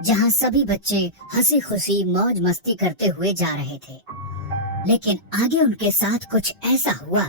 जहाँ सभी बच्चे हंसी खुशी मौज मस्ती करते हुए जा रहे थे। लेकिन आगे उनके साथ कुछ ऐसा हुआ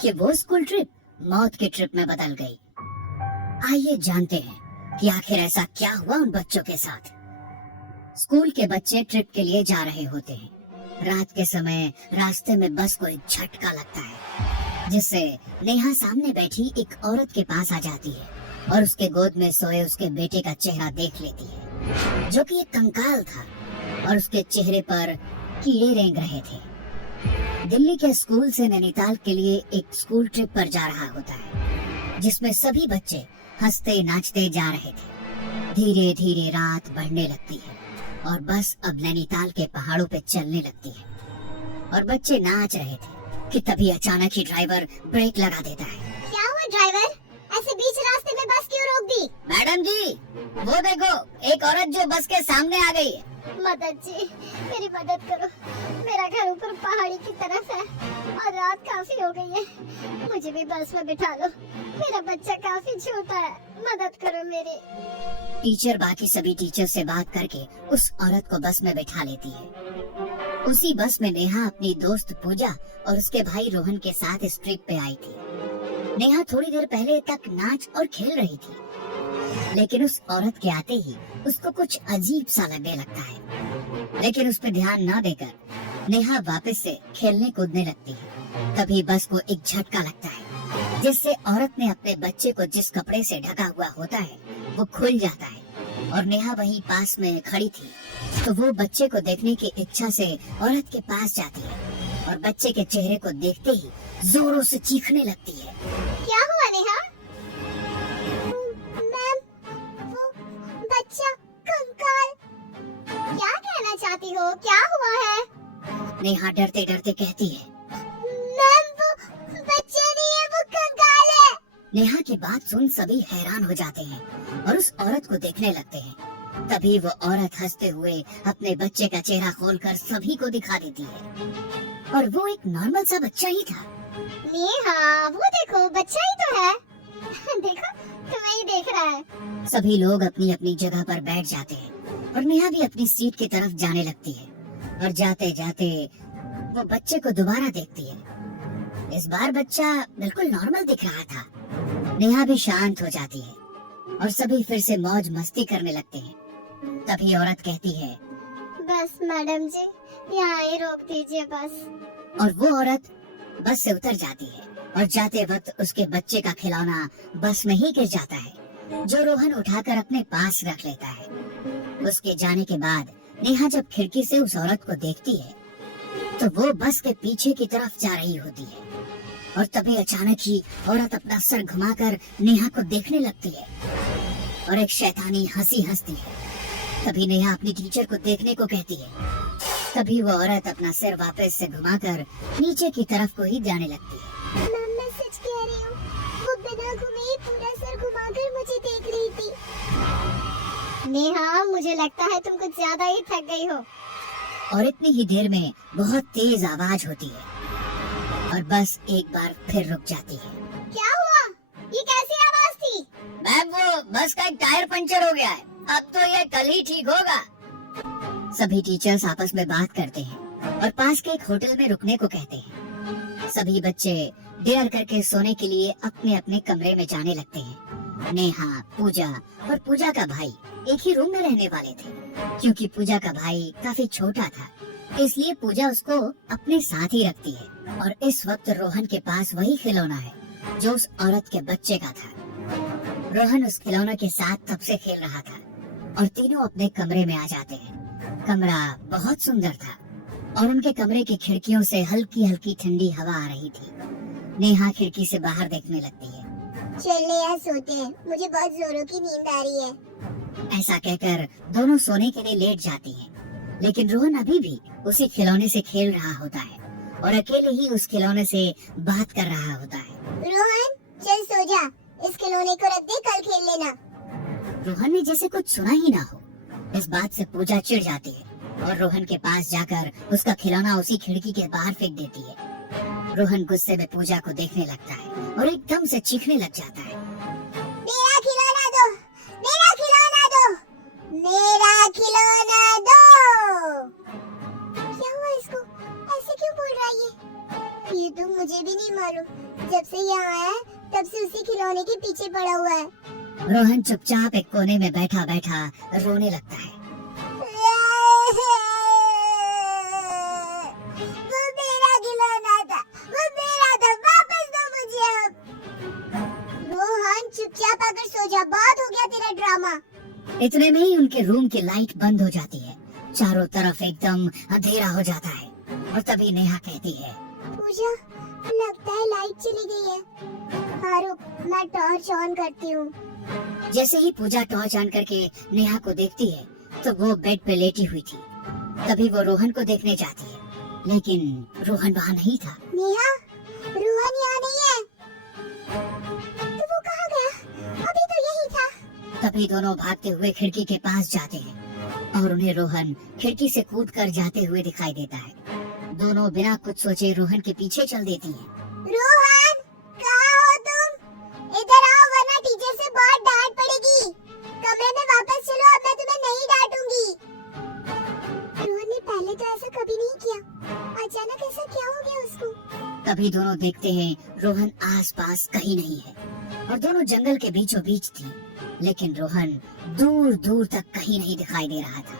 कि वो स्कूल ट्रिप मौत की ट्रिप में बदल गई। आइए जानते हैं कि आखिर ऐसा क्या हुआ उन बच्चों के साथ। स्कूल के बच्चे ट्रिप के लिए जा रहे होते हैं। रात के समय रास्ते में बस को एक झटका लगता है, जिससे नेहा सामने बैठी एक औरत के पास आ जाती है और उसके गोद में सोए उसके बेटे का चेहरा देख लेती है, जो कि एक कंकाल था और उसके चेहरे पर कीड़े रेंग रहे थे। दिल्ली के स्कूल से नैनीताल के लिए एक स्कूल ट्रिप पर जा रहा होता है, जिसमें सभी बच्चे हंसते नाचते जा रहे थे। धीरे धीरे रात बढ़ने लगती है और बस अब नैनीताल के पहाड़ों पे चलने लगती है और बच्चे नाच रहे थे कि तभी अचानक ही ड्राइवर ब्रेक लगा देता है। क्या हुआ ड्राइवर? ऐसे बीच रास्ते में बस क्यों रोक दी? मैडम जी, वो देखो एक औरत जो बस के सामने आ गई है। मदद जी, मेरी मदद करो। मेरा घर ऊपर पहाड़ी की तरफ है और रात काफी हो गई है। मुझे भी बस में बिठा लो। मेरा बच्चा काफी छोटा है, मदद करो मेरी। टीचर बाकी सभी टीचर से बात करके उस औरत को बस में बिठा लेती है। उसी बस में नेहा अपनी दोस्त पूजा और उसके भाई रोहन के साथ इस ट्रिप पे आई थी। नेहा थोड़ी देर पहले तक नाच और खेल रही थी, लेकिन उस औरत के आते ही उसको कुछ अजीब सा लगने लगता है। लेकिन उस पर ध्यान न देकर नेहा वापस से खेलने कूदने लगती है। तभी बस को एक झटका लगता है, जिससे औरत ने अपने बच्चे को जिस कपड़े से ढका हुआ होता है वो खुल जाता है और नेहा वहीं पास में खड़ी थी, तो वो बच्चे को देखने की इच्छा से औरत के पास जाती है और बच्चे के चेहरे को देखते ही जोरों से चीखने लगती है। क्या हुआ नेहा? मैम, वो बच्चा कंकाल। क्या कहना चाहती हो? क्या हुआ है? नेहा डरते डरते कहती है, मैम, वो बच्चा नहीं है, वो कंकाल है। नेहा की बात सुन सभी हैरान हो जाते हैं और उस औरत को देखने लगते हैं। तभी वो औरत हंसते हुए अपने बच्चे का चेहरा खोलकर सभी को दिखा देती है और वो एक नॉर्मल सा बच्चा ही था। नेहा, वो देखो, बच्चा ही तो है। देखो, तुम्हें ही देख रहा है। सभी लोग अपनी अपनी जगह पर बैठ जाते हैं और नेहा भी अपनी सीट की तरफ जाने लगती है और जाते जाते वो बच्चे को दोबारा देखती है। इस बार बच्चा बिल्कुल नॉर्मल दिख रहा था। नेहा भी शांत हो जाती है और सभी फिर से मौज मस्ती करने लगते हैं। तभी औरत कहती है, बस मैडम जी, यहाँ ही रोक दीजिए बस। और वो औरत बस से उतर जाती है और जाते वक्त उसके बच्चे का खिलौना बस में ही गिर जाता है, जो रोहन उठाकर अपने पास रख लेता है। उसके जाने के बाद नेहा जब खिड़की से उस औरत को देखती है तो वो बस के पीछे की तरफ जा रही होती है और तभी अचानक ही औरत अपना सर घुमाकर नेहा को देखने लगती है और एक शैतानी हंसी हंसती है। तभी नेहा अपनी टीचर को देखने को कहती है। तभी वो औरत अपना सिर वापस से घुमाकर नीचे की तरफ को ही जाने लगती है। मैम, मैं सच कह रही हूँ, वो बिना घुमे ही पूरा सर घुमाकर मुझे देख रही थी। नेहा, मुझे लगता है तुम कुछ ज्यादा ही थक गई हो। और इतनी ही देर में बहुत तेज आवाज होती है और बस एक बार फिर रुक जाती है। क्या हुआ? ये कैसी आवाज थी? मैम, वो बस का एक टायर पंचर हो गया है, अब तो ये कल ही ठीक होगा। सभी टीचर्स आपस में बात करते हैं और पास के एक होटल में रुकने को कहते हैं। सभी बच्चे डिनर करके सोने के लिए अपने अपने कमरे में जाने लगते हैं। नेहा, पूजा और पूजा का भाई एक ही रूम में रहने वाले थे, क्योंकि पूजा का भाई काफी छोटा था, इसलिए पूजा उसको अपने साथ ही रखती है। और इस वक्त रोहन के पास वही खिलौना है जो उस औरत के बच्चे का था। रोहन उस खिलौना के साथ तब से खेल रहा था और तीनों अपने कमरे में आ जाते हैं। कमरा बहुत सुंदर था और उनके कमरे की खिड़कियों से हल्की हल्की ठंडी हवा आ रही थी। नेहा खिड़की से बाहर देखने लगती है। चलिए यहाँ सोते हैं, मुझे बहुत जोरों की नींद आ रही है। ऐसा कहकर दोनों सोने के लिए लेट जाती हैं। लेकिन रोहन अभी भी उसी खिलौने से खेल रहा होता है और अकेले ही उस खिलौने से बात कर रहा होता है। रोहन, चल सो जा, इस खिलौने को रख दे, कल खेल लेना। रोहन ने जैसे कुछ सुना ही ना हो। इस बात से पूजा चिढ़ जाती है और रोहन के पास जाकर उसका खिलौना उसी खिड़की के बाहर फेंक देती है। रोहन गुस्से में पूजा को देखने लगता है और एकदम से चीखने लग जाता है। मेरा खिलौना दो, मेरा खिलौना दो, मेरा मालूम, जब से यहाँ आया है तब से उसी खिलौने के पीछे पड़ा हुआ है। रोहन चुपचाप एक कोने में बैठा बैठा रोने लगता है। वो मेरा खिलौना था, वो मेरा था, वापस दो मुझे अब। रोहन चुपचाप आकर सो जा, बहुत हो गया तेरा ड्रामा। इतने में ही उनके रूम की लाइट बंद हो जाती है। चारों तरफ एकदम अंधेरा हो जाता है और तभी नेहा कहती है, पूजा, लगता है लाइट चली गई है। हाँ रुक, मैं टॉर्च ऑन करती हूँ। जैसे ही पूजा टॉर्च ऑन करके नेहा को देखती है तो वो बेड पे लेटी हुई थी। तभी वो रोहन को देखने जाती है, लेकिन रोहन वहाँ नहीं था। नेहा, रोहन यहाँ नहीं है। तो वो कहाँ गया? अभी तो यही था। तभी दोनों भागते हुए खिड़की के पास जाते हैं और उन्हें रोहन खिड़की से कूदकर जाते हुए दिखाई देता है। दोनों बिना कुछ सोचे रोहन के पीछे चल देती हैं। रोहन, कहाँ हो तुम? इधर आओ वरना टीचर से बहुत डांट पड़ेगी। कमरे में वापस चलो, अब मैं तुम्हें नहीं डांटूंगी। रोहन ने पहले तो ऐसा कभी नहीं किया, अचानक ऐसा क्या हो गया उसको? तभी दोनों देखते हैं रोहन आसपास कहीं नहीं है और दोनों जंगल के बीचों बीच थी, लेकिन रोहन दूर दूर तक कहीं नहीं दिखाई दे रहा था।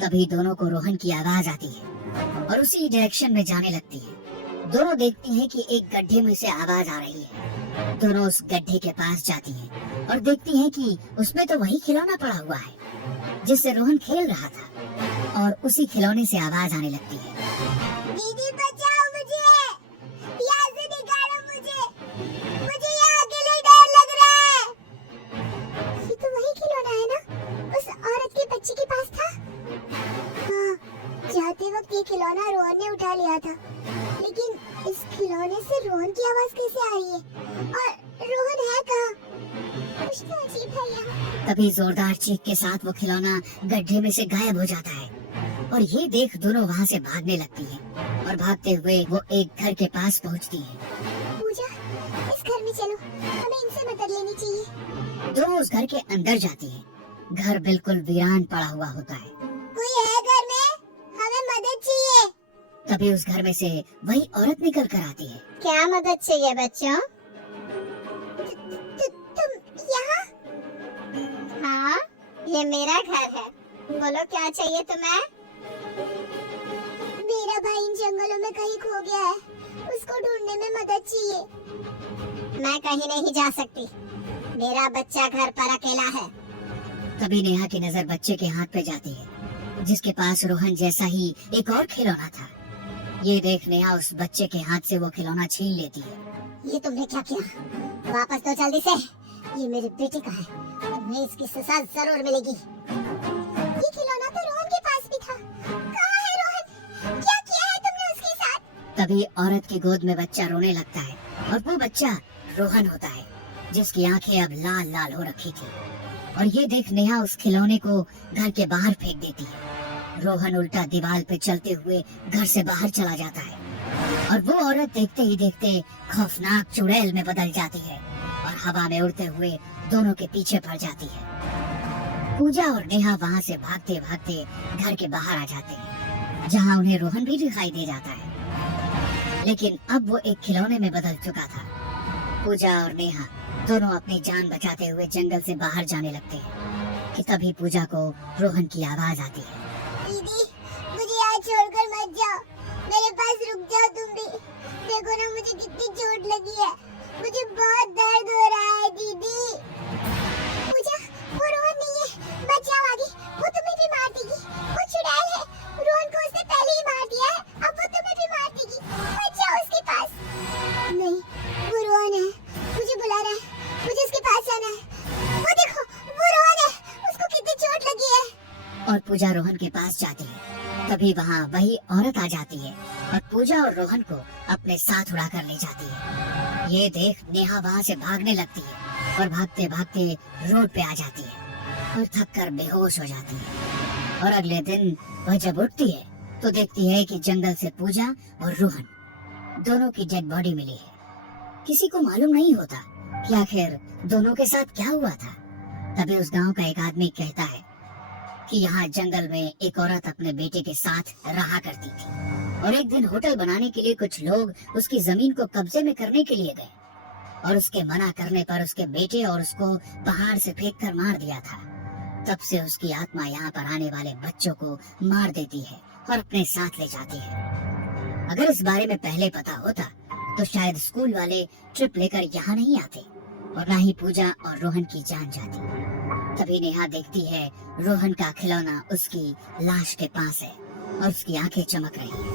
तभी दोनों को रोहन की आवाज आती है और उसी डायरेक्शन में जाने लगती है। दोनों देखती हैं कि एक गड्ढे में से आवाज आ रही है। दोनों उस गड्ढे के पास जाती हैं और देखती हैं कि उसमें तो वही खिलौना पड़ा हुआ है जिससे रोहन खेल रहा था और उसी खिलौने से आवाज आने लगती है। दीदी बचाओ मुझे, यहाँ से निकालो मुझे, मुझे यहाँ अकेले डर लग रहा है। ये तो वही खिलौना है ना, उस औरत के बच्चे के पास था। हाँ, जाते वक्त ये खिलौना रोहन ने उठा लिया था, लेकिन इस खिलौने से रोहन की आवाज कैसे आ रही है और रोहन है कहाँ? कुछ तो अजीब है यहाँ। तभी जोरदार चीख के साथ वो खिलौना गड्ढे में से गायब हो जाता है और ये देख दोनों वहाँ से भागने लगती हैं और भागते हुए वो एक घर के पास पहुँचती हैं। पूजा, इस घर में चलो, हमें इनसे मदद लेनी चाहिए। दोनों उस घर के अंदर जाती हैं। घर बिल्कुल वीरान पड़ा हुआ होता है। कोई है घर में? हमें मदद चाहिए। तभी उस घर में से वही औरत निकल कर आती है। क्या मदद चाहिए बच्चों? तुम यहाँ? हाँ, ये मेरा घर है। बोलो क्या चाहिए तुम्हें? मेरा भाई इन जंगलों में कहीं खो गया है, उसको ढूंढने में मदद चाहिए। मैं कहीं नहीं जा सकती, मेरा बच्चा घर पर अकेला है। तभी नेहा की नजर बच्चे के हाथ पे जाती है जिसके पास रोहन जैसा ही एक और खिलौना था। ये देख नेहा उस बच्चे के हाथ से वो खिलौना छीन लेती है। ये तुमने क्या किया? वापस दो जल्दी से। ये मेरी बेटी का है, तुम्हें इसकी सजा जरूर मिलेगी। ये खिलौना तो रोहन के पास भी था। कहाँ है रोहन? क्या किया है तुमने उसके साथ? तभी औरत की गोद में बच्चा रोने लगता है और वो बच्चा रोहन होता है जिसकी आंखें अब लाल लाल हो रखी थी। और ये देख नेहा उस खिलौने को घर के बाहर फेंक देती है। रोहन उल्टा दीवार पे चलते हुए घर से बाहर चला जाता है और वो औरत देखते ही देखते खौफनाक चुड़ैल में बदल जाती है और हवा में उड़ते हुए दोनों के पीछे पड़ जाती है। पूजा और नेहा वहाँ से भागते भागते घर के बाहर आ जाते हैं जहाँ उन्हें रोहन भी दिखाई दे जाता है, लेकिन अब वो एक खिलौने में बदल चुका था। पूजा और नेहा दोनों अपनी जान बचाते हुए जंगल से बाहर जाने लगते हैं कि तभी पूजा को रोहन की आवाज आती है। दीदी, मुझे यहाँ छोड़कर मत जाओ, मेरे पास रुक जाओ तुम भी। देखो ना मुझे कितनी चोट लगी है, मुझे बहुत दर्द हो रहा है दीदी। पूजा, वो रोहन नहीं है, बचाओ आगे, वो तुम्हें भी मार देगी। वो चुड़ैल है, रोहन को उसने पहले ही मार दिया है, अब वो तुम्हें भी मार देगी। बचाओ उसके पास। नहीं, वो रोहन है, मुझे बुला रहा है, मुझे उसके पास जाना है। वो देखो, वो रोहन है, उसको कितनी चोट लगी है। और पूजा रोहन के पास जाती है। तभी वहाँ वही औरत आ जाती है और पूजा और रोहन को अपने साथ उड़ाकर ले जाती है। ये देख नेहा वहाँ से भागने लगती है और भागते भागते रोड पे आ जाती है और थक कर बेहोश हो जाती है। और अगले दिन वह जब उठती है तो देखती है कि जंगल से पूजा और रोहन दोनों की डेड बॉडी मिली है। किसी को मालूम नहीं होता कि आखिर दोनों के साथ क्या हुआ था। तभी उस गांव का एक आदमी कहता है कि यहाँ जंगल में एक औरत अपने बेटे के साथ रहा करती थी और एक दिन होटल बनाने के लिए कुछ लोग उसकी जमीन को कब्जे में करने के लिए गए और उसके मना करने पर उसके बेटे और उसको पहाड़ से फेंक कर मार दिया था। तब से उसकी आत्मा यहाँ पर आने वाले बच्चों को मार देती है और अपने साथ ले जाती है। अगर इस बारे में पहले पता होता तो शायद स्कूल वाले ट्रिप लेकर यहाँ नहीं आते और ना ही पूजा और रोहन की जान जाती। तभी नेहा देखती है रोहन का खिलौना उसकी लाश के पास है और उसकी आंखें चमक रही है।